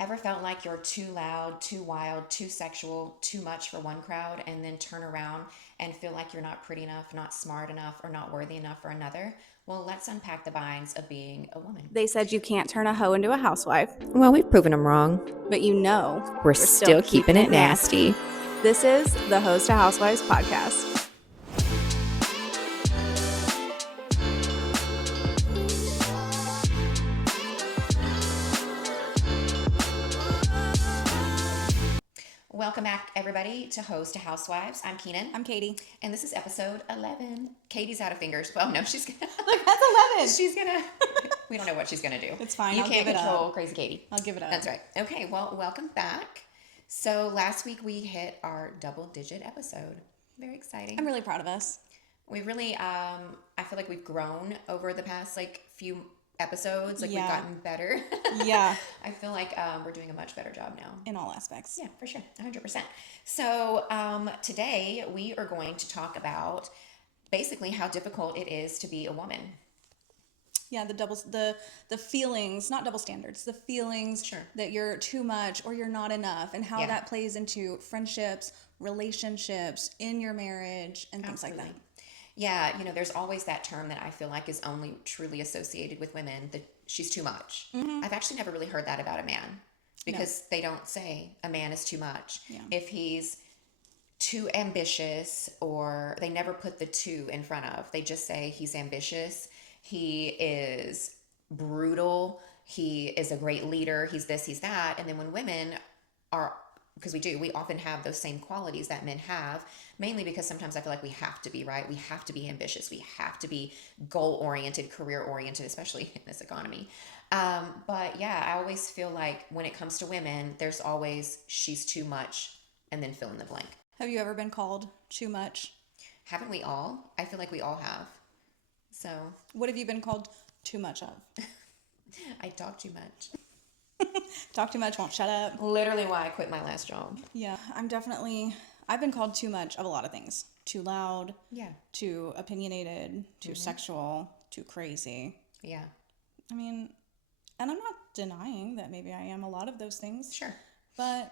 Ever felt like you're too loud, too wild, too sexual, too much for one crowd, and then turn around and feel like you're not pretty enough, not smart enough, or not worthy enough for another? Well, let's unpack the binds of being a woman. They said you can't turn a hoe into a housewife, Well, we've proven them wrong. but We're still keeping it nasty. This is the Host to Housewives podcast. Welcome back, everybody, to Host to Housewives. I'm Keenan. I'm Katie. And this is episode 11. Katie's out of fingers. Well, no, she's gonna. Look, that's 11. She's gonna. We don't know what she's gonna do. It's fine. You I'll can't give it control up. Crazy Katie. I'll give it up. That's right. Okay, well, welcome back. So last week we hit our double-digit episode. Very exciting. I'm really proud of us. We really, I feel like we've grown over the past few episodes. We've gotten better. Yeah. I feel like we're doing a much better job now. In all aspects. Yeah, for sure. 100%. So today we are going to talk about basically how difficult it is to be a woman. Yeah, the feelings, not double standards, the feelings that you're too much or you're not enough, and how that plays into friendships, relationships, in your marriage, and things like that. Yeah, there's always that term that I feel like is only truly associated with women, that she's too much. Mm-hmm. I've actually never really heard that about a man, because they don't say a man is too much. Yeah. If he's too ambitious, or they never put the too in front of, they just say he's ambitious, he is brutal, he is a great leader, he's this, he's that. And then when women are, because we often have those same qualities that men have, mainly because sometimes I feel like we have to be, right? We have to be ambitious. We have to be goal-oriented, career-oriented, especially in this economy. But yeah, I always feel like when it comes to women, there's always she's too much, and then fill in the blank. Have you ever been called too much? Haven't we all? I feel like we all have. So. What have you been called too much of? I talk too much. Talk too much, won't shut up. Literally why I quit my last job. Yeah, I've been called too much of a lot of things. Too loud. Yeah. Too opinionated. Too sexual. Too crazy. Yeah. I mean, and I'm not denying that maybe I am a lot of those things. Sure. But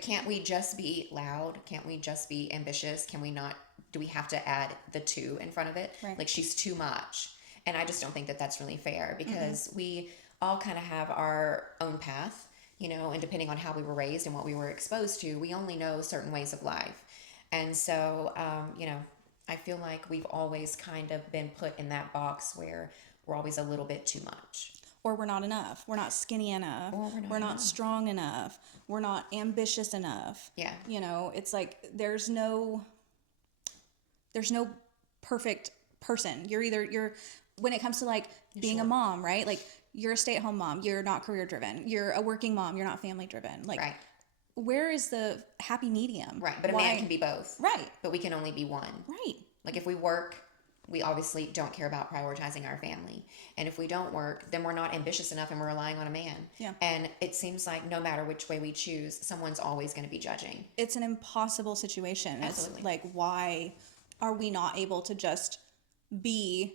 can't we just be loud? Can't we just be ambitious? Can we not, do we have to add the too in front of it? Right. Like, she's too much. And I just don't think that that's really fair, because we all kind of have our own path, and depending on how we were raised and what we were exposed to, we only know certain ways of life. And so, I feel like we've always kind of been put in that box where we're always a little bit too much. Or we're not enough. We're not skinny enough. Or we're not strong enough. We're not ambitious enough. Yeah. It's like there's no perfect person. You're when it comes to being a mom, right? Like, you're a stay-at-home mom. You're not career driven. You're a working mom. You're not family driven. Right. Where is the happy medium? Right. But a man can be both. Right. But we can only be one. Right. Like, if we work, we obviously don't care about prioritizing our family. And if we don't work, then we're not ambitious enough, and we're relying on a man. Yeah. And it seems like no matter which way we choose, someone's always going to be judging. It's an impossible situation. Absolutely. It's like, why are we not able to just be?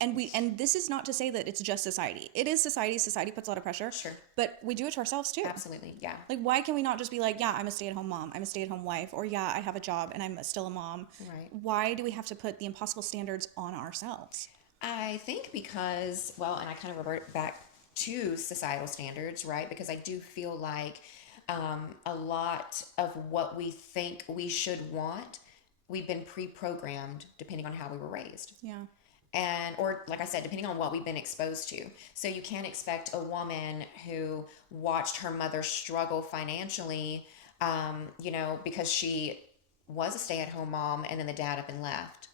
And this is not to say that it's just society. It is society. Society puts a lot of pressure. Sure. But we do it to ourselves too. Absolutely. Yeah. Like, why can we not just be like, yeah, I'm a stay-at-home mom. I'm a stay-at-home wife. Or yeah, I have a job and I'm still a mom. Right. Why do we have to put the impossible standards on ourselves? I think because, and I kind of revert back to societal standards, right? Because I do feel like a lot of what we think we should want, we've been pre-programmed depending on how we were raised. Yeah. Or like I said, depending on what we've been exposed to. So you can't expect a woman who watched her mother struggle financially, because she was a stay-at-home mom, and then the dad up and left.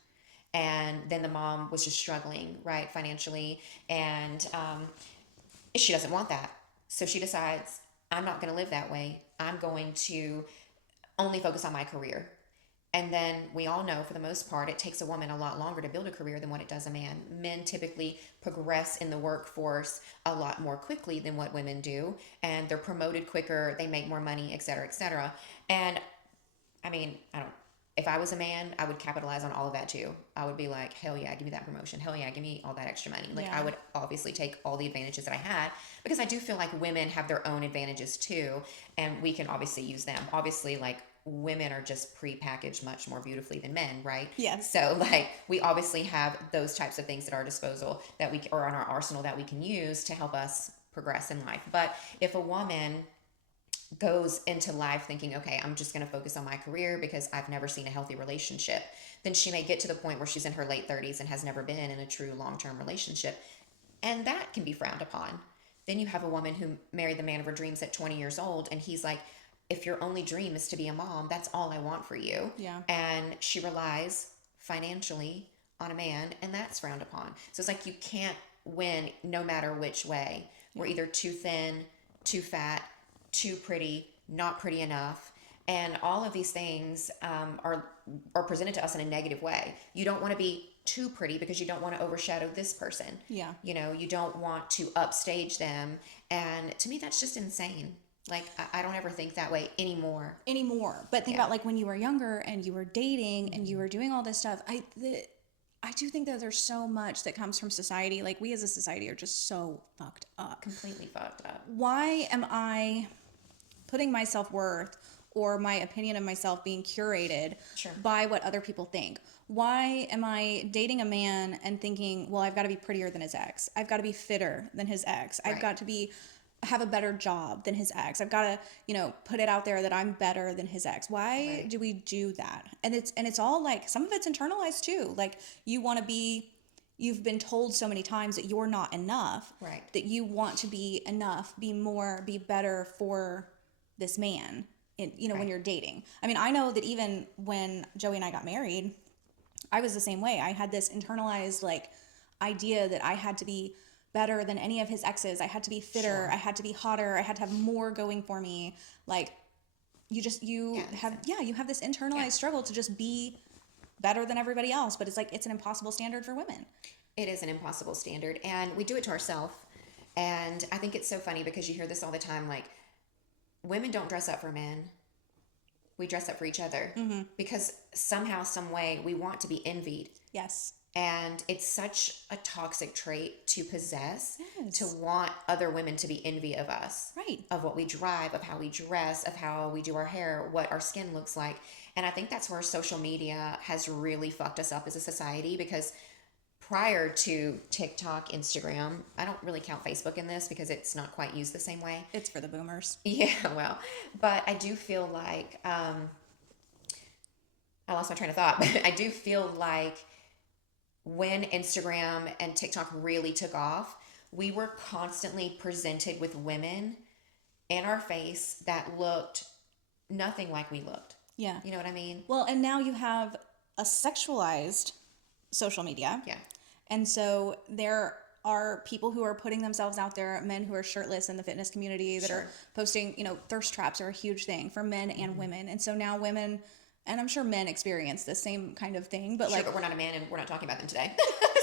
And then the mom was just struggling, right, financially. And she doesn't want that. So she decides, I'm not going to live that way. I'm going to only focus on my career. And then we all know, for the most part, it takes a woman a lot longer to build a career than what it does a man. Men typically progress in the workforce a lot more quickly than what women do. And they're promoted quicker, they make more money, et cetera, et cetera. And I mean, if I was a man, I would capitalize on all of that too. I would be like, hell yeah, give me that promotion. Hell yeah, give me all that extra money. Like, I would obviously take all the advantages that I had, because I do feel like women have their own advantages too, and we can obviously use them. Obviously, like, women are just pre-packaged much more beautifully than men, right? Yeah. So, like, we obviously have those types of things at our disposal that we, or on our arsenal, that we can use to help us progress in life. But if a woman goes into life thinking, okay, I'm just going to focus on my career because I've never seen a healthy relationship, then she may get to the point where she's in her late 30s and has never been in a true long-term relationship. And that can be frowned upon. Then you have a woman who married the man of her dreams at 20 years old, and he's like, if your only dream is to be a mom, that's all I want for you. Yeah. And she relies financially on a man, and that's frowned upon. So it's like, you can't win no matter which way. We're either too thin, too fat, too pretty, not pretty enough. And all of these things are presented to us in a negative way. You don't want to be too pretty because you don't want to overshadow this person. Yeah. You know, you don't want to upstage them. And to me, that's just insane. Like, I don't ever think that way anymore. But think about, like, when you were younger and you were dating and you were doing all this stuff. I do think that there's so much that comes from society. Like, we as a society are just so fucked up. Completely fucked up. Why am I putting my self-worth or my opinion of myself being curated by what other people think? Why am I dating a man and thinking, well, I've got to be prettier than his ex. I've got to be fitter than his ex. I've got to have a better job than his ex. I've got to, put it out there that I'm better than his ex. Why do we do that? And it's all like, some of it's internalized too. Like, you've been told so many times that you're not enough, that you want to be enough, be more, be better for this man, when you're dating. I mean, I know that even when Joey and I got married, I was the same way. I had this internalized, like, idea that I had to be better than any of his exes. I had to be fitter. I had to be hotter. I had to have more going for me. Like, you have this internalized struggle to just be better than everybody else. But it's like, it's an impossible standard for women. It is an impossible standard, and we do it to ourselves. And I think it's so funny because you hear this all the time, like, women don't dress up for men. We dress up for each other because somehow, some way, we want to be envied. Yes. And it's such a toxic trait to possess, to want other women to be envy of us. Right. Of what we drive, of how we dress, of how we do our hair, what our skin looks like. And I think that's where social media has really fucked us up as a society, because prior to TikTok, Instagram, I don't really count Facebook in this because it's not quite used the same way. It's for the boomers. Yeah, well, but I do feel like, I lost my train of thought, but I do feel like when Instagram and TikTok really took off, we were constantly presented with women in our face that looked nothing like we looked. Yeah. You know what I mean? Well, and now you have a sexualized social media. Yeah. And so there are people who are putting themselves out there, men who are shirtless in the fitness community that are posting, thirst traps are a huge thing for men and women. And so now women, and I'm sure men experience the same kind of thing, but but we're not a man and we're not talking about them today.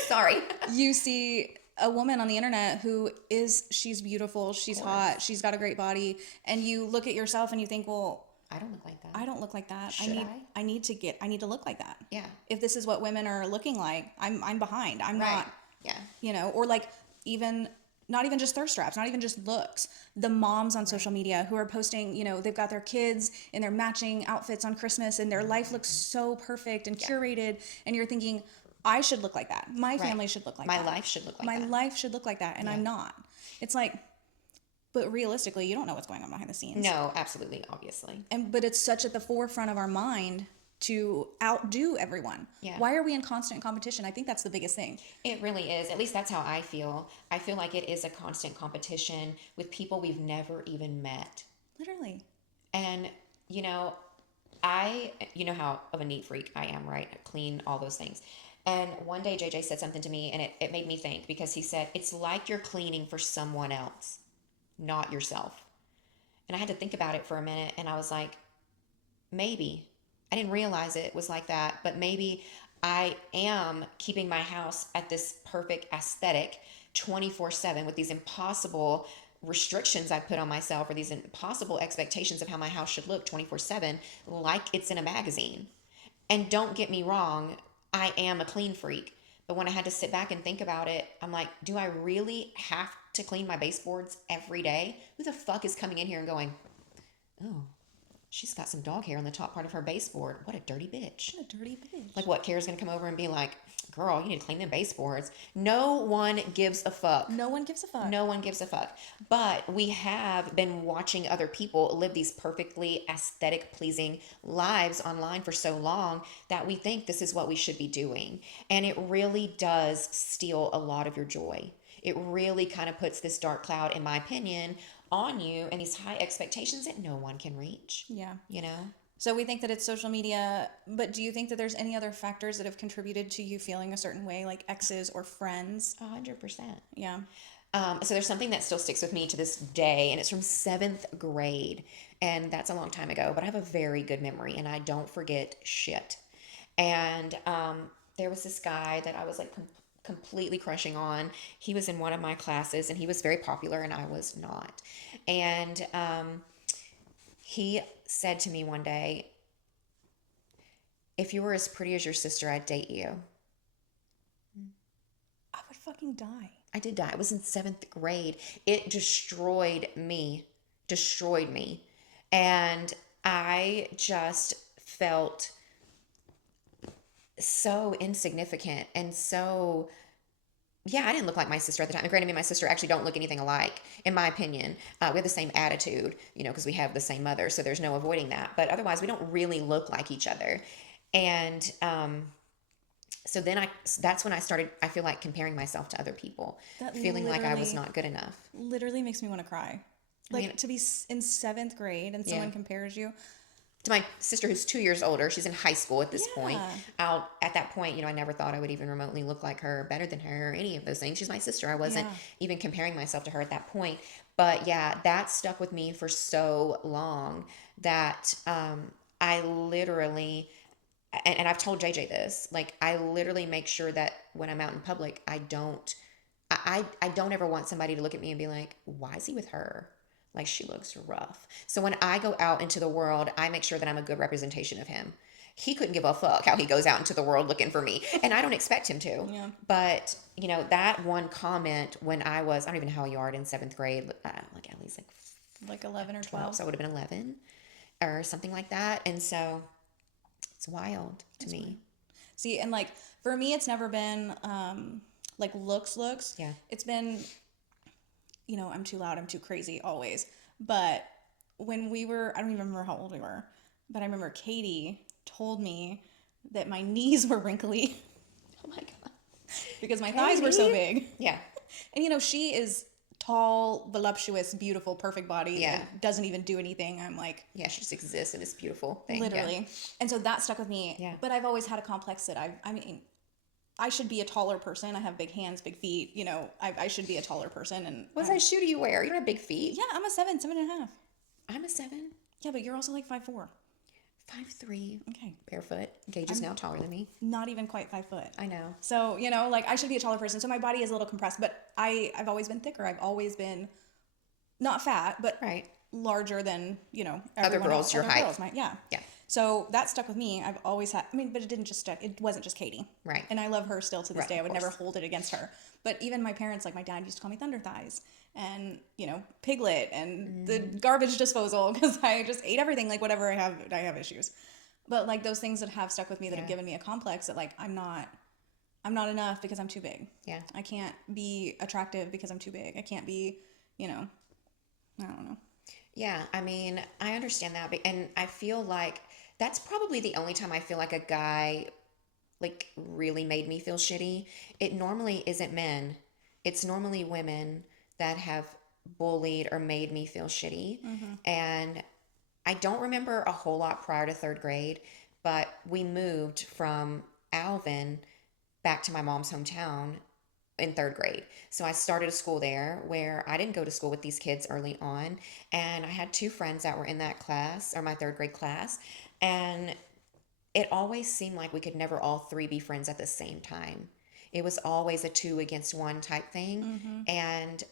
Sorry. You see a woman on the internet she's beautiful, she's hot, she's got a great body, and you look at yourself and you think, well, I don't look like that. I don't look like that. I need to look like that. Yeah. If this is what women are looking like, I'm behind. I'm not. Yeah. Or like, not even just thirst traps, not even just looks. The moms on social media who are posting, they've got their kids in their matching outfits on Christmas and their life looks so perfect and curated. And you're thinking, I should look like that. My family should look like that. My life should look like that. My life should look like that. And I'm not. It's like, but realistically, you don't know what's going on behind the scenes. No, absolutely, obviously. But it's such at the forefront of our mind to outdo everyone. Yeah. Why are we in constant competition? I think that's the biggest thing. It really is. At least that's how I feel. I feel like it is a constant competition with people we've never even met. Literally. And, you know how of a neat freak I am, right? Clean, all those things. And one day JJ said something to me and it made me think, because he said, it's like you're cleaning for someone else, not yourself. And I had to think about it for a minute, and I was like, maybe. I didn't realize it was like that, but maybe I am keeping my house at this perfect aesthetic 24/7 with these impossible restrictions I put on myself, or these impossible expectations of how my house should look 24/7, like it's in a magazine. And don't get me wrong, I am a clean freak. But when I had to sit back and think about it, I'm like, do I really have to clean my baseboards every day? Who the fuck is coming in here and going, oh, she's got some dog hair on the top part of her baseboard. What a dirty bitch. What a dirty bitch. Like what, Kara's going to come over and be like, girl, you need to clean them baseboards. No one gives a fuck. No one gives a fuck. No one gives a fuck. But we have been watching other people live these perfectly aesthetic pleasing lives online for so long that we think this is what we should be doing. And it really does steal a lot of your joy. It really kind of puts this dark cloud, in my opinion, on you and these high expectations that no one can reach. Yeah. You know? So we think that it's social media, but do you think that there's any other factors that have contributed to you feeling a certain way, like exes or friends? 100%. Yeah. So there's something that still sticks with me to this day, and it's from 7th grade, and that's a long time ago, but I have a very good memory, and I don't forget shit. And there was this guy that I was like completely crushing on. He was in one of my classes, and he was very popular, and I was not. And he said to me one day, if you were as pretty as your sister, I'd date you. I would fucking die. I did die. I was in 7th grade. It destroyed me. And I just felt so insignificant and so, yeah, I didn't look like my sister at the time. And granted, me and my sister actually don't look anything alike, in my opinion. We have the same attitude, because we have the same mother, so there's no avoiding that. But otherwise, we don't really look like each other. And so then that's when I started, I feel like, comparing myself to other people, feeling like I was not good enough. Literally makes me want to cry. Like, to be in 7th grade and someone compares you to my sister who's 2 years older. She's in high school at this point. At that point, I never thought I would even remotely look like her, better than her, or any of those things. She's my sister. I wasn't even comparing myself to her at that point. But yeah, that stuck with me for so long that I literally, and I've told JJ this, like, I literally make sure that when I'm out in public, I don't ever want somebody to look at me and be like, why is he with her? Like, she looks rough. So when I go out into the world, I make sure that I'm a good representation of him. He couldn't give a fuck how he goes out into the world looking for me. And I don't expect him to. Yeah. But, that one comment when I don't even know how you are in 7th grade, like at least like 11 or 12. So I would have been 11 or something like that. And so it's wild to me. Wild. See, and like, for me, it's never been like looks. Yeah. It's been, I'm too loud, I'm too crazy always. But when we were, I don't even remember how old we were, but I remember Katie told me that my knees were wrinkly. Oh my God. Because my thighs were so big. Yeah. And she is tall, voluptuous, beautiful, perfect body. Yeah. And doesn't even do anything. I'm like, yeah, she just exists in this beautiful thing. Literally. Yeah. And so that stuck with me. Yeah. But I've always had a complex that I should be a taller person. I have big hands, big feet. I should be a taller person. And what size shoe do you wear? You don't have big feet. Yeah, I'm a 7.5. I'm a 7. Yeah, but you're also like 5'4". 5'3". Okay. Barefoot. Gage is now taller than me. Not even quite 5 foot. I know. So, like, I should be a taller person. So my body is a little compressed, but I've always been thicker. I've always been not fat, but larger than, other girls your height. Yeah. So that stuck with me. I've always had, but it didn't just stick. It wasn't just Katie. Right. And I love her still to this day. I would never hold it against her. But even my parents, like my dad used to call me Thunder Thighs and, Piglet and the garbage disposal because I just ate everything. Like whatever I have issues. But like those things that have stuck with me that have given me a complex that like I'm not enough because I'm too big. Yeah. I can't be attractive because I'm too big. I can't be, I don't know. Yeah. I understand that. And I feel like that's probably the only time I feel like a guy like really made me feel shitty. It normally isn't men. It's normally women that have bullied or made me feel shitty. Mm-hmm. And I don't remember a whole lot prior to 3rd grade, but we moved from Alvin back to my mom's hometown in 3rd grade. So I started a school there where I didn't go to school with these kids early on. And I had 2 friends that were in that class, or my 3rd grade class. And it always seemed like we could never all 3 be friends at the same time. It was always a 2 against 1 type thing. Mm-hmm. And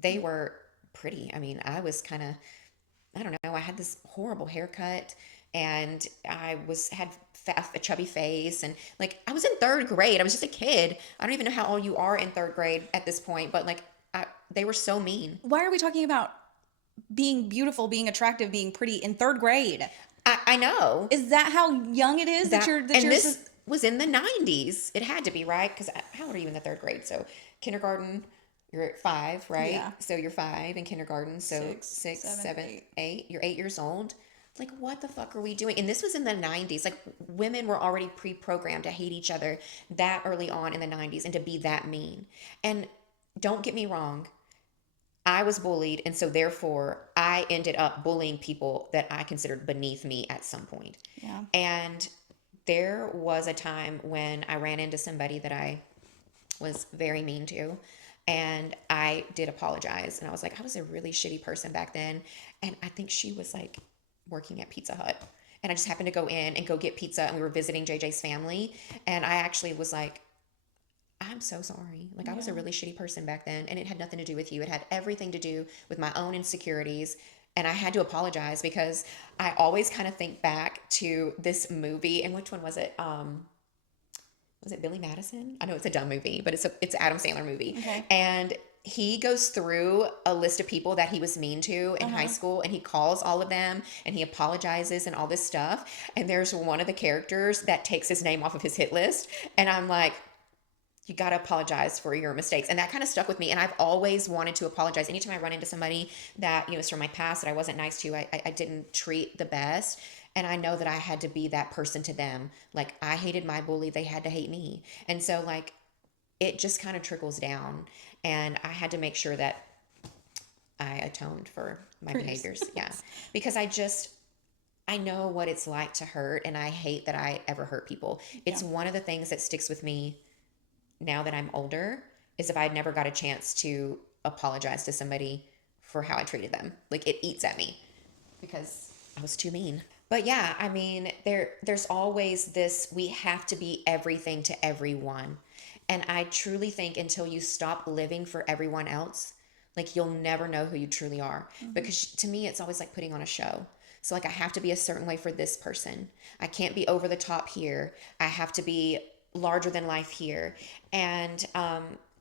they were pretty. I was kind of, I don't know, I had this horrible haircut, and I had a chubby face, and like I was in third grade. I was just a kid. I don't even know how old you are in third grade at this point, but like they were so mean. Why are we talking about being beautiful, being attractive, being pretty in third grade? I know. Is that how young it is that you're? This was in the 90s. It had to be, right? Because how old are you in the third grade? So kindergarten, you're at 5, right? Yeah. So you're 5 in kindergarten. So 6, 7, 8. You're 8 years old. Like, what the fuck are we doing? And this was in the 90s. Like, women were already pre-programmed to hate each other that early on in the 90s and to be that mean. And don't get me wrong, I was bullied, and so therefore I ended up bullying people that I considered beneath me at some point. Yeah. And there was a time when I ran into somebody that I was very mean to, and I did apologize. And I was like, I was a really shitty person back then. And I think she was like working at Pizza Hut. And I just happened to go in and go get pizza, and we were visiting JJ's family. And I actually was like, I'm so sorry. Like, I was a really shitty person back then, and it had nothing to do with you. It had everything to do with my own insecurities. And I had to apologize because I always kind of think back to this movie. And which one was it? Was it Billy Madison? I know it's a dumb movie, but it's an Adam Sandler movie. Okay. And he goes through a list of people that he was mean to in high school, and he calls all of them, and he apologizes and all this stuff. And there's one of the characters that takes his name off of his hit list. And I'm like, you got to apologize for your mistakes. And that kind of stuck with me. And I've always wanted to apologize. Anytime I run into somebody that, is from my past that I wasn't nice to, I didn't treat the best. And I know that I had to be that person to them. Like, I hated my bully. They had to hate me. And so, like, it just kind of trickles down. And I had to make sure that I atoned for my behaviors. Yeah. Because I know what it's like to hurt. And I hate that I ever hurt people. It's one of the things that sticks with me now that I'm older, is if I never got a chance to apologize to somebody for how I treated them. Like, it eats at me because I was too mean. But yeah, I mean, there's always this, we have to be everything to everyone. And I truly think until you stop living for everyone else, like, you'll never know who you truly are. Mm-hmm. Because to me, it's always like putting on a show. So like, I have to be a certain way for this person. I can't be over the top here. I have to be larger than life here, and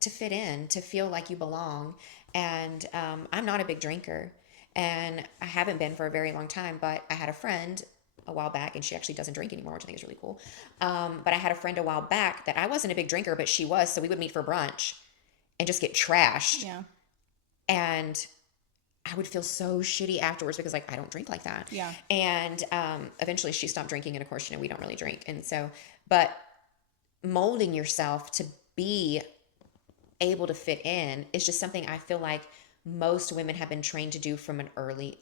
to fit in, to feel like you belong. And I'm not a big drinker, and I haven't been for a very long time, but I had a friend a while back, and she actually doesn't drink anymore, which I think is really cool. But I had a friend a while back that I wasn't a big drinker, but she was, so we would meet for brunch and just get trashed. Yeah. And I would feel so shitty afterwards because, like, I don't drink like that. Yeah. And eventually she stopped drinking, and of course, we don't really drink. And so, but molding yourself to be able to fit in is just something I feel like most women have been trained to do from early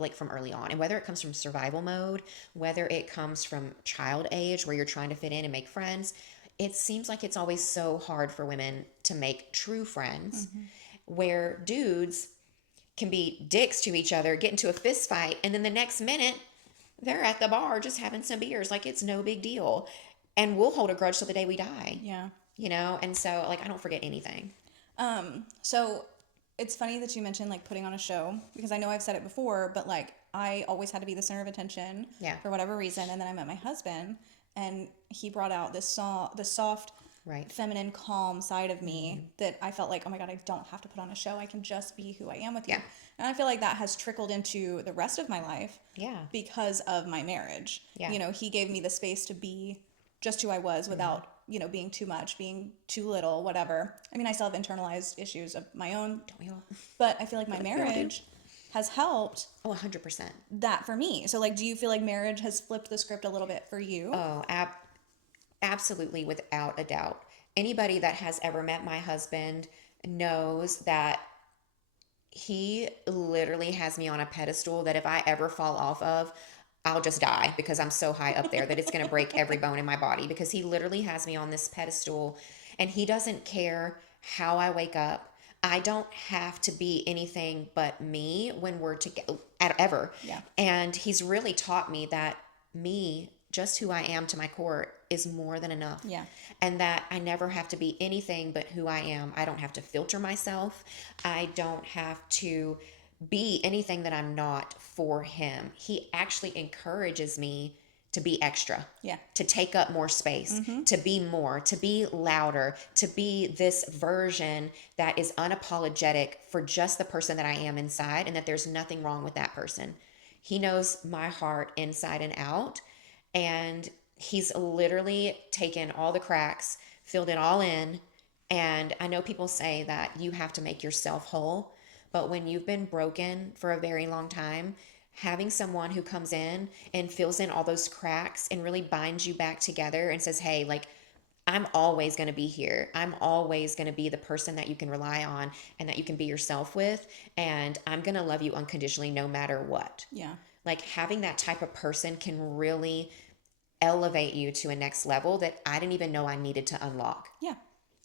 on. And whether it comes from survival mode, whether it comes from child age where you're trying to fit in and make friends, it seems like it's always so hard for women to make true friends. Mm-hmm. Where dudes can be dicks to each other, get into a fist fight, and then the next minute they're at the bar just having some beers like it's no big deal. And we'll hold a grudge till the day we die. Yeah. And so, like, I don't forget anything. So it's funny that you mentioned, like, putting on a show, because I know I've said it before, but, like, I always had to be the center of attention for whatever reason. And then I met my husband, and he brought out this soft, feminine, calm side of me that I felt like, oh my God, I don't have to put on a show. I can just be who I am with you. And I feel like that has trickled into the rest of my life because of my marriage. Yeah. He gave me the space to be just who I was without, being too much, being too little, whatever. I mean, I still have internalized issues of my own. Don't we all? But I feel like my marriage has helped. Oh, 100%. That for me. So, like, do you feel like marriage has flipped the script a little bit for you? Oh, absolutely, without a doubt. Anybody that has ever met my husband knows that he literally has me on a pedestal that if I ever fall off of, I'll just die because I'm so high up there that it's going to break every bone in my body, because he literally has me on this pedestal, and he doesn't care how I wake up. I don't have to be anything but me when we're together ever. Yeah. And he's really taught me that me, just who I am to my core, is more than enough. Yeah. And that I never have to be anything but who I am. I don't have to filter myself. I don't have to be anything that I'm not for him. He actually encourages me to be extra, to take up more space, to be more, to be louder, to be this version that is unapologetic for just the person that I am inside, and that there's nothing wrong with that person. He knows my heart inside and out, and he's literally taken all the cracks, filled it all in. And I know people say that you have to make yourself whole, but when you've been broken for a very long time, having someone who comes in and fills in all those cracks and really binds you back together and says, hey, like, I'm always going to be here. I'm always going to be the person that you can rely on and that you can be yourself with. And I'm going to love you unconditionally no matter what. Yeah. Like, having that type of person can really elevate you to a next level that I didn't even know I needed to unlock. Yeah.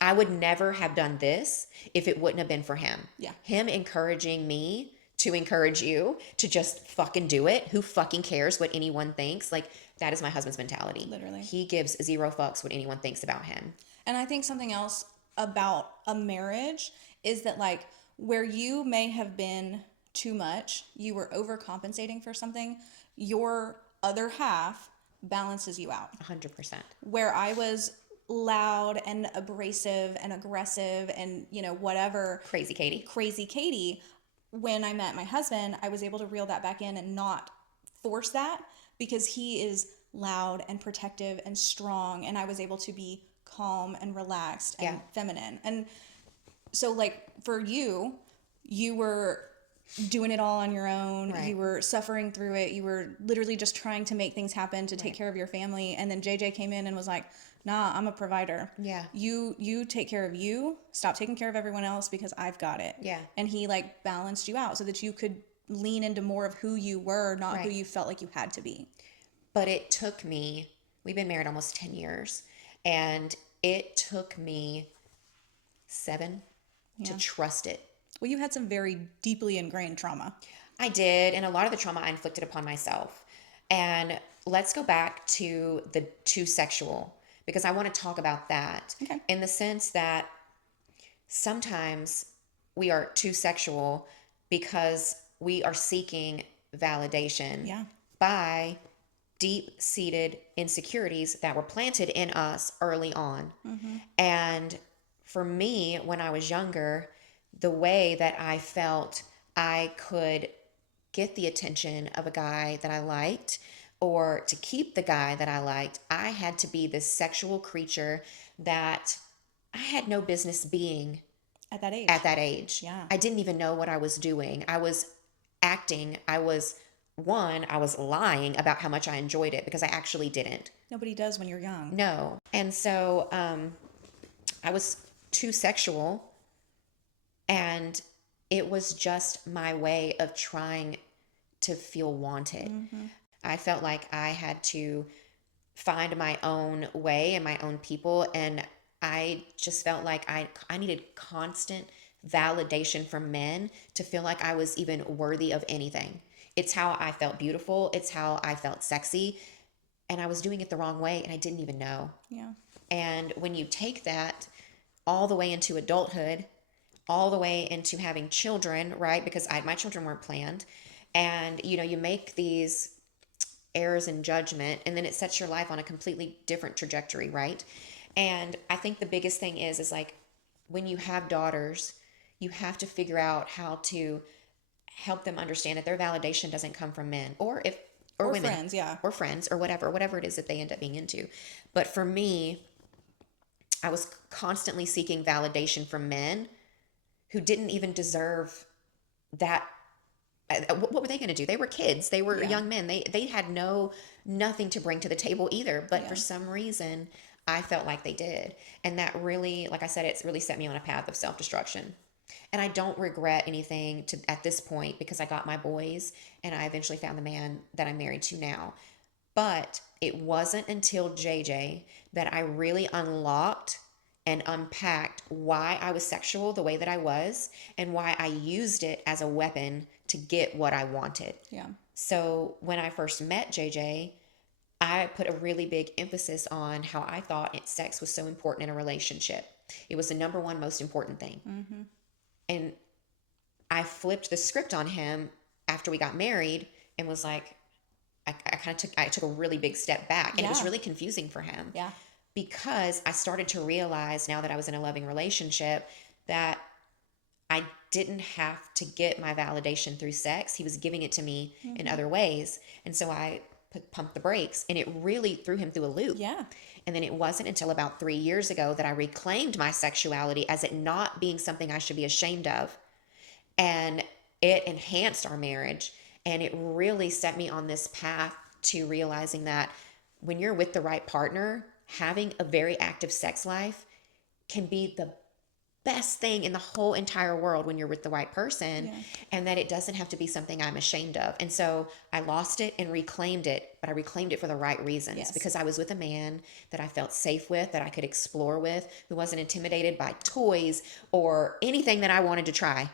I would never have done this if it wouldn't have been for him. Yeah. Him encouraging me to encourage you to just fucking do it. Who fucking cares what anyone thinks? Like, that is my husband's mentality. Literally. He gives zero fucks what anyone thinks about him. And I think something else about a marriage is that, like, where you may have been too much, you were overcompensating for something, your other half balances you out. 100%. Where I was loud and abrasive and aggressive and, you know, whatever. Crazy Katie. When I met my husband, I was able to reel that back in and not force that, because he is loud and protective and strong, and I was able to be calm and relaxed and feminine. And so, like, for you, you were doing it all on your own. Right. You were suffering through it. You were literally just trying to make things happen to take care of your family. And then JJ came in and was like, nah, I'm a provider. Yeah. You take care of you. Stop taking care of everyone else because I've got it. Yeah. And he, like, balanced you out so that you could lean into more of who you were, not who you felt like you had to be. But it took me, we've been married almost 10 years, and it took me 7 to trust it. Well, you had some very deeply ingrained trauma. I did, and a lot of the trauma I inflicted upon myself. And let's go back to the too sexual, because I want to talk about that in the sense that sometimes we are too sexual because we are seeking validation by deep-seated insecurities that were planted in us early on. And for me, when I was younger, the way that I felt I could get the attention of a guy that I liked, or to keep the guy that I liked, I had to be this sexual creature that I had no business being at that age. Yeah. I didn't even know what I was doing. I was acting. I was lying about how much I enjoyed it, because I actually didn't. Nobody does when you're young. No. And so I was too sexual, and it was just my way of trying to feel wanted. I felt like I had to find my own way and my own people, and I just felt like I needed constant validation from men to feel like I was even worthy of anything. It's how I felt beautiful. It's how I felt sexy. And I was doing it the wrong way, and I didn't even know. Yeah. And when you take that all the way into adulthood, all the way into having children, right? Because my children weren't planned. And, you know, you make these errors in judgment, and then it sets your life on a completely different trajectory, right? And I think the biggest thing is like, when you have daughters, you have to figure out how to help them understand that their validation doesn't come from men or women, friends, or friends, or whatever it is that they end up being into. But for me, I was constantly seeking validation from men who didn't even deserve that. What were they going to do? They were kids. They were young men. They had nothing to bring to the table either. But for some reason, I felt like they did. And that really, like I said, it's really set me on a path of self-destruction. And I don't regret anything at this point, because I got my boys and I eventually found the man that I'm married to now. But it wasn't until JJ that I really unlocked and unpacked why I was sexual the way that I was, and why I used it as a weapon to get what I wanted. Yeah. So when I first met JJ, I put a really big emphasis on how I thought sex was so important in a relationship. It was the number one most important thing. And I flipped the script on him after we got married and was like, I took a really big step back, and it was really confusing for him. Yeah. Because I started to realize, now that I was in a loving relationship, that I didn't have to get my validation through sex. He was giving it to me in other ways. And so I pumped the brakes, and it really threw him through a loop. Yeah. And then it wasn't until about 3 years ago that I reclaimed my sexuality as it not being something I should be ashamed of. And it enhanced our marriage. And it really set me on this path to realizing that when you're with the right partner, having a very active sex life can be the best thing in the whole entire world when you're with the right person, and that it doesn't have to be something I'm ashamed of. And so I lost it and reclaimed it, but I reclaimed it for the right reasons, because I was with a man that I felt safe with, that I could explore with, who wasn't intimidated by toys or anything that I wanted to try.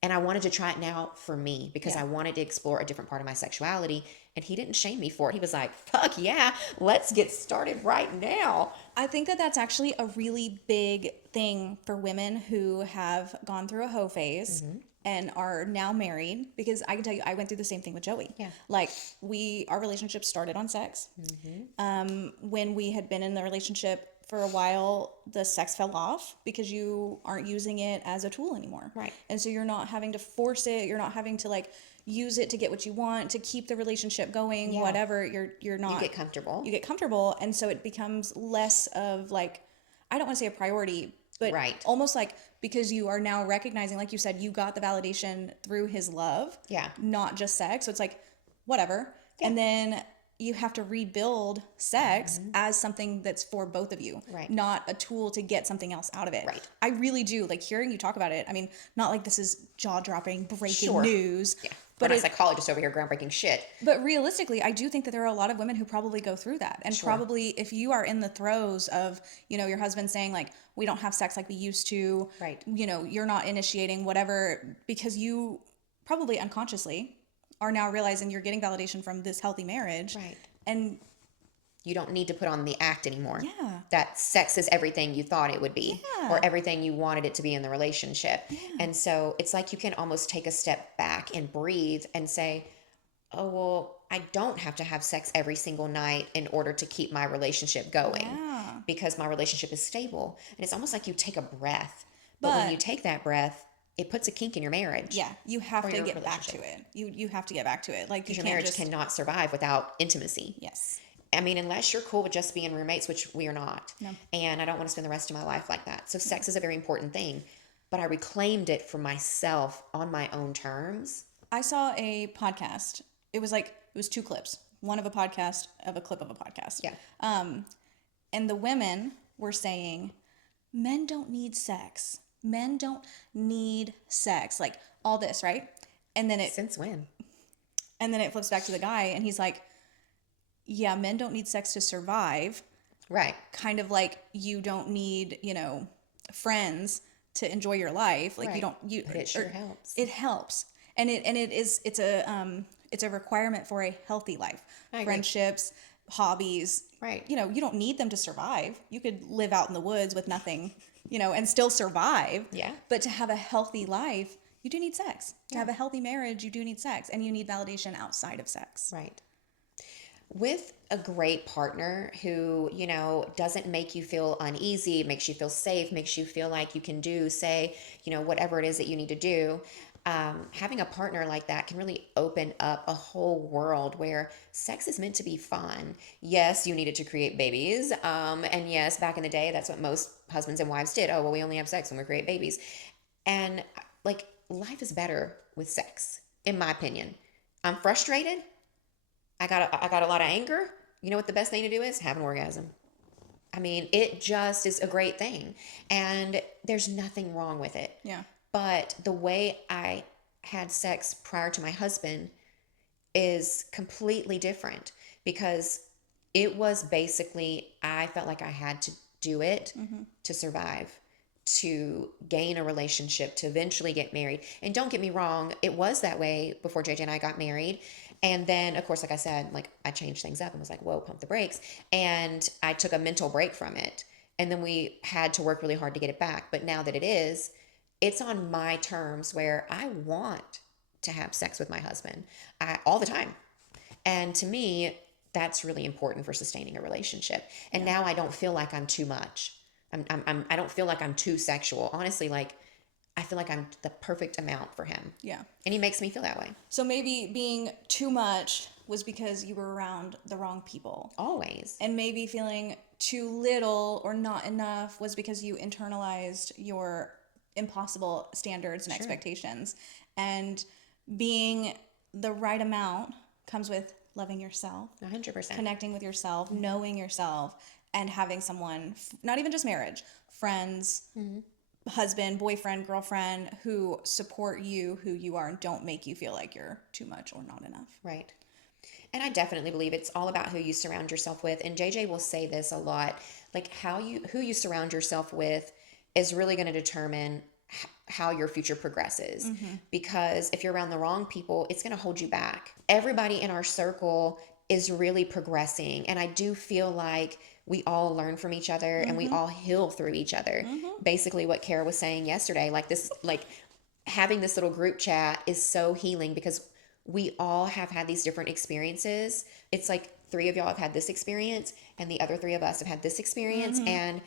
And I wanted to try it now for me, because I wanted to explore a different part of my sexuality. And he didn't shame me for it. He was like, fuck yeah, let's get started right now. I think that that's actually a really big thing for women who have gone through a hoe phase and are now married, because I can tell you, I went through the same thing with Joey. Yeah. Like, our relationship started on sex. When we had been in the relationship for a while, the sex fell off because you aren't using it as a tool anymore. Right. And so you're not having to force it. You're not having to use it to get what you want, to keep the relationship going, whatever. You're not. You get comfortable. You get comfortable. And so it becomes less of I don't want to say a priority, but almost because you are now recognizing, like you said, you got the validation through his love. Yeah. Not just sex. So it's whatever. Yeah. And then you have to rebuild sex as something that's for both of you, not a tool to get something else out of it. Right. I really do hearing you talk about it. I mean, not like this is jaw-dropping, breaking news. Yeah. But a psychologist over here, groundbreaking shit. But realistically, I do think that there are a lot of women who probably go through that. And probably if you are in the throes of, your husband saying we don't have sex like we used to, right? You're not initiating whatever, because you probably unconsciously are now realizing you're getting validation from this healthy marriage. Right. And you don't need to put on the act anymore. Yeah. That sex is everything you thought it would be, or everything you wanted it to be in the relationship. Yeah. And so it's like you can almost take a step back and breathe and say, oh, well, I don't have to have sex every single night in order to keep my relationship going, because my relationship is stable. And it's almost like you take a breath. But when you take that breath, it puts a kink in your marriage. Yeah, you have to get back to it. You have to get back to it. Your marriage cannot survive without intimacy. Yes. I mean, unless you're cool with just being roommates, which we are not. No. And I don't want to spend the rest of my life like that. So sex is a very important thing. But I reclaimed it for myself on my own terms. I saw a podcast. It was 2 clips. One of a podcast, of a clip of a podcast. Yeah. And the women were saying, men don't need sex. Men don't need sex. All this, right? And then Since when? And then it flips back to the guy, and he's like, yeah, men don't need sex to survive. Right. Kind of like you don't need, friends to enjoy your life. But it sure helps. It helps. And it's a requirement for a healthy life. Friendships, hobbies. Right. You don't need them to survive. You could live out in the woods with nothing, and still survive. Yeah. But to have a healthy life, you do need sex. To have a healthy marriage, you do need sex. And you need validation outside of sex. Right. With a great partner who, doesn't make you feel uneasy, makes you feel safe, makes you feel like you can do, say, whatever it is that you need to do. Having a partner like that can really open up a whole world where sex is meant to be fun. Yes, you needed to create babies. And yes, back in the day, that's what most husbands and wives did. Oh, well, we only have sex when we create babies. And life is better with sex, in my opinion. I'm frustrated. I got a lot of anger. You know what the best thing to do is? Have an orgasm. I mean, it just is a great thing. And there's nothing wrong with it. Yeah. But the way I had sex prior to my husband is completely different, because it was basically, I felt like I had to do it to survive, to gain a relationship, to eventually get married. And don't get me wrong, it was that way before JJ and I got married. And then, of course, like I said, I changed things up and was like, whoa, pump the brakes. And I took a mental break from it. And then we had to work really hard to get it back. But now that it is, it's on my terms where I want to have sex with my husband all the time. And to me, that's really important for sustaining a relationship. And now I don't feel like I'm too much. I don't feel like I'm too sexual. Honestly, like I feel like I'm the perfect amount for him. Yeah. And he makes me feel that way. So maybe being too much was because you were around the wrong people. Always. And maybe feeling too little or not enough was because you internalized your impossible standards and expectations. And being the right amount comes with loving yourself, 100%. connecting with yourself, knowing yourself, and having someone, not even just marriage, friends, husband, boyfriend, girlfriend, who support you, who you are, and don't make you feel like you're too much or not enough. Right. And I definitely believe it's all about who you surround yourself with. And JJ will say this a lot, like who you surround yourself with is really going to determine how your future progresses. Because if you're around the wrong people, it's going to hold you back. Everybody in our circle is really progressing. And I do feel like we all learn from each other and we all heal through each other. Basically what Kara was saying yesterday, like this, like having this little group chat is so healing because we all have had these different experiences. It's like 3 of y'all have had this experience and the other 3 of us have had this experience, and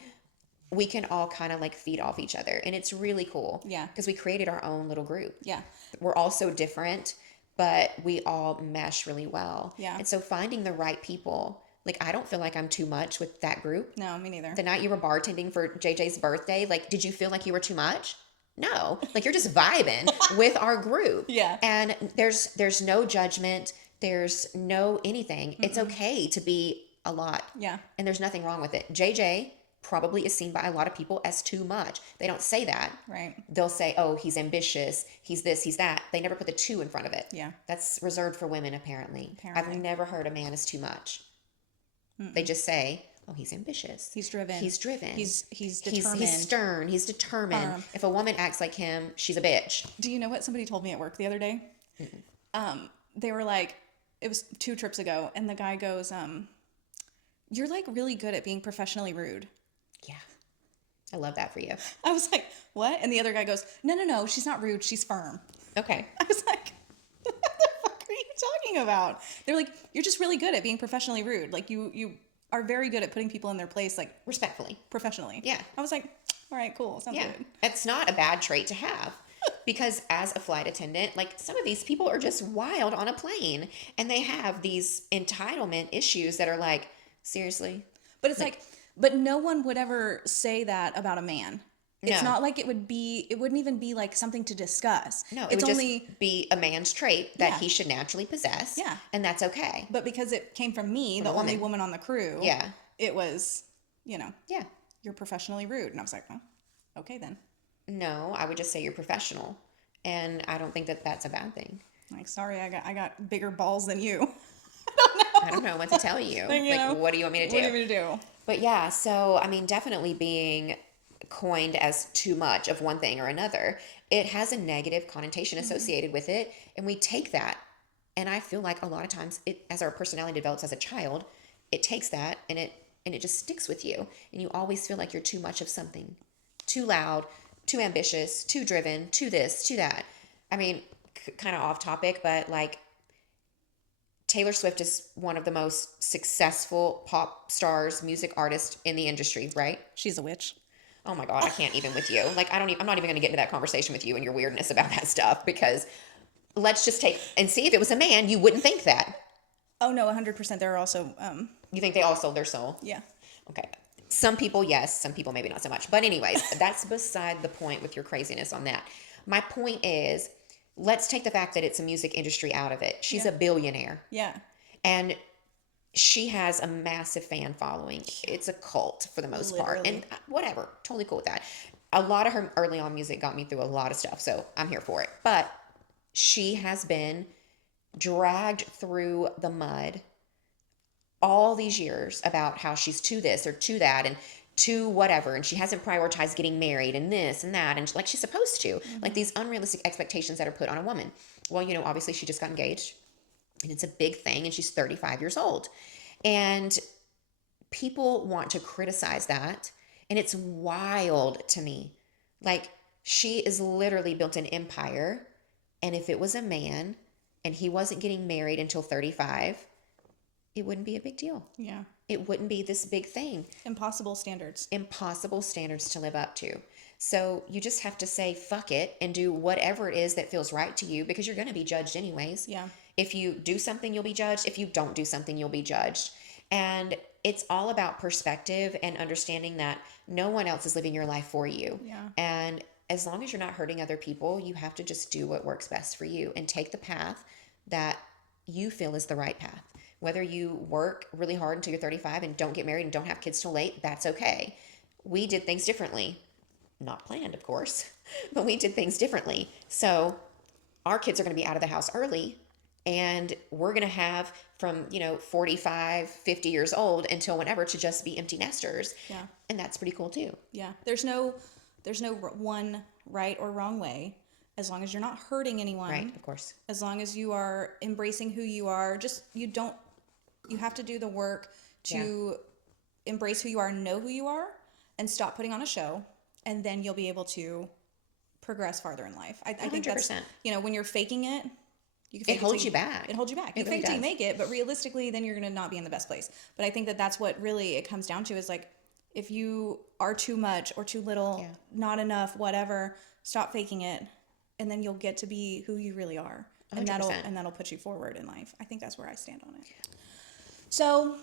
we can all kind of like feed off each other. And it's really cool. Yeah. Because we created our own little group. Yeah. We're all so different, but we all mesh really well. Yeah. And so finding the right people, like I don't feel like I'm too much with that group. No, me neither. The night you were bartending for JJ's birthday, like did you feel like you were too much? No, like you're just vibing with our group. Yeah. And there's no judgment. There's no anything. It's okay to be a lot. Yeah. And there's nothing wrong with it. JJ probably is seen by a lot of people as too much. They don't say that. Right. They'll say, oh, he's ambitious. He's this, he's that. They never put the two in front of it. Yeah. That's reserved for women, apparently. I've never heard a man is too much. They just say, oh, he's ambitious. He's driven. He's driven. He's determined. He's stern. He's determined. If a woman acts like him, she's a bitch. Do you know what somebody told me at work the other day? They were like, it was 2 trips ago, and the guy goes, you're like really good at being professionally rude. Yeah. I love that for you. I was like, what? And the other guy goes, no, she's not rude. She's firm. Okay. I was like, what the fuck are you talking about? They're like, you're just really good at being professionally rude. Like you are very good at putting people in their place, like respectfully, professionally. Yeah. I was like, all right, cool. Sounds good. It's not a bad trait to have. Because as a flight attendant, like some of these people are just wild on a plane and they have these entitlement issues that are like, seriously? But it's like, but no one would ever say that about a man. It's not like it wouldn't even be like something to discuss. No, it it's would only just be a man's trait that he should naturally possess. Yeah. And that's okay. But because it came from me, the only woman on the crew, it was, you're professionally rude. And I was like, oh, okay then. No, I would just say you're professional. And I don't think that that's a bad thing. Like, sorry, I got bigger balls than you. I don't know what to tell you. What do you want me to do? What do you want me to do? But yeah, so, I mean, definitely being coined as too much of one thing or another, it has a negative connotation associated with it. And we take that. And I feel like a lot of times, as our personality develops as a child, it takes that and it just sticks with you. And you always feel like you're too much of something. Too loud, too ambitious, too driven, too this, too that. I mean, kind of off topic, but like Taylor Swift is one of the most successful pop stars, music artists in the industry, right? She's a witch. Oh my God, I can't even with you. Like, I'm not even going to get into that conversation with you and your weirdness about that stuff, because let's just take and see, if it was a man, you wouldn't think that. Oh no, 100%. There are also, you think they all sold their soul? Yeah. Okay. Some people, yes. Some people, maybe not so much. But anyways, that's beside the point with your craziness on that. My point is, let's take the fact that it's a music industry out of it. She's a billionaire. Yeah. And she has a massive fan following. It's a cult for the most part. And whatever, totally cool with that. A lot of her early on music got me through a lot of stuff, so I'm here for it. But she has been dragged through the mud all these years about how she's to this or to that and to whatever, and she hasn't prioritized getting married and this and that, and like she's supposed to. Like these unrealistic expectations that are put on a woman. Well, obviously she just got engaged, and it's a big thing, and she's 35 years old. And people want to criticize that, and it's wild to me. Like, she is literally built an empire. And if it was a man and he wasn't getting married until 35, it wouldn't be a big deal. Yeah. It wouldn't be this big thing. Impossible standards. Impossible standards to live up to. So you just have to say, fuck it, and do whatever it is that feels right to you, because you're going to be judged anyways. Yeah. If you do something, you'll be judged. If you don't do something, you'll be judged. And it's all about perspective and understanding that no one else is living your life for you. Yeah. And as long as you're not hurting other people, you have to just do what works best for you and take the path that you feel is the right path. Whether you work really hard until you're 35 and don't get married and don't have kids till late, that's okay. We did things differently. Not planned, of course, but we did things differently. So our kids are going to be out of the house early, and we're going to have from, 45, 50 years old until whenever to just be empty nesters. Yeah. And that's pretty cool too. Yeah. There's no one right or wrong way, as long as you're not hurting anyone. Right, of course. As long as you are embracing who you are. You have to do the work to embrace who you are, know who you are, and stop putting on a show. And then you'll be able to progress farther in life. I think that's, when you're faking it, it holds you back. It holds you back. You fake till you make it, but realistically, then you're going to not be in the best place. But I think that's what really it comes down to, is like, if you are too much or too little, not enough, whatever, stop faking it. And then you'll get to be who you really are. 100%. And that'll put you forward in life. I think that's where I stand on it. So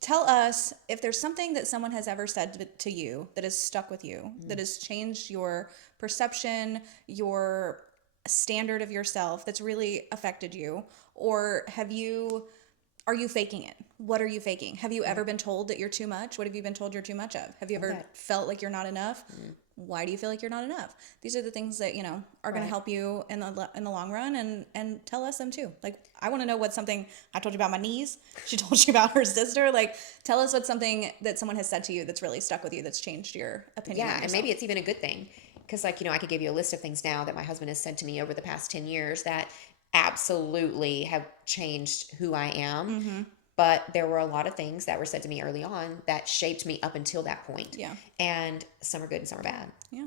tell us if there's something that someone has ever said to you that has stuck with you, that has changed your perception, your standard of yourself, that's really affected you, or are you faking it? What are you faking? Have you ever been told that you're too much? What have you been told you're too much of? Have you ever felt like you're not enough? Why do you feel like you're not enough? These are the things that, are going to help you in the long run, and tell us them too. Like, I want to know what's something I told you about my knees. She told you about her sister. Like, tell us what's something that someone has said to you that's really stuck with you, that's changed your opinion. Yeah. And maybe it's even a good thing. Cause I could give you a list of things now that my husband has said to me over the past 10 years that absolutely have changed who I am. Mm-hmm. But there were a lot of things that were said to me early on that shaped me up until that point. Yeah. And some are good and some are bad. Yeah.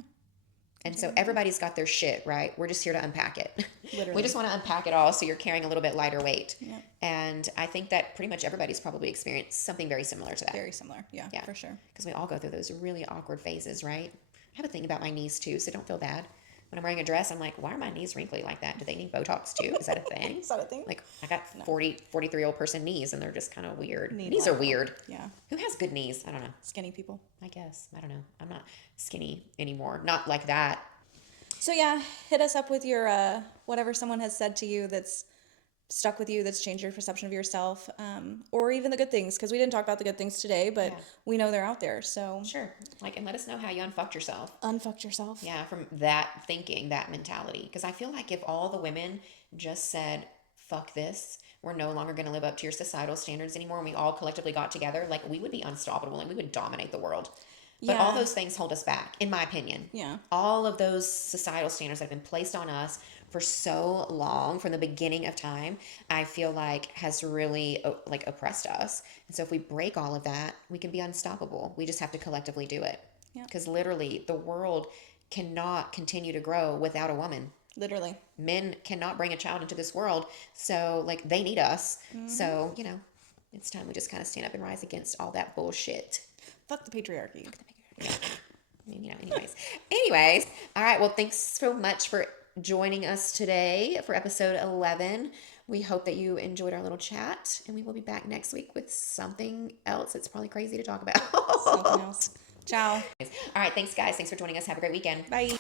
And so everybody's got their shit, right? We're just here to unpack it. Literally. We just want to unpack it all so you're carrying a little bit lighter weight. Yeah. And I think that pretty much everybody's probably experienced something very similar to that. Very similar. Yeah. For sure. Because we all go through those really awkward phases, right? I have a thing about my knees too, so don't feel bad. When I'm wearing a dress, I'm like, why are my knees wrinkly like that? Do they need Botox too? Is that a thing? Is that a thing? Like, I got 43-year-old person knees, and they're just kind of weird. Knees are weird. Yeah. Who has good knees? I don't know. Skinny people. I guess. I don't know. I'm not skinny anymore. Not like that. So yeah, hit us up with your whatever someone has said to you that's stuck with you, that's changed your perception of yourself, or even the good things, because we didn't talk about the good things today, but we know they're out there. So sure, and let us know how you unfucked yourself. Unfucked yourself. Yeah, from that thinking, that mentality. Because I feel like if all the women just said, "Fuck this," we're no longer going to live up to your societal standards anymore, and we all collectively got together, we would be unstoppable and we would dominate the world. But all those things hold us back, in my opinion. Yeah. All of those societal standards that have been placed on us for so long, from the beginning of time, I feel like has really oppressed us. And so if we break all of that, we can be unstoppable. We just have to collectively do it. Yeah. Because literally the world cannot continue to grow without a woman. Literally. Men cannot bring a child into this world. So they need us. Mm-hmm. So, it's time we just kind of stand up and rise against all that bullshit. Fuck the patriarchy. Yeah. Anyways. All right. Well, thanks so much for joining us today for episode 11. We hope that you enjoyed our little chat, and we will be back next week with something else that's probably crazy to talk about. Something else. Ciao. All right. Thanks, guys. Thanks for joining us. Have a great weekend. Bye.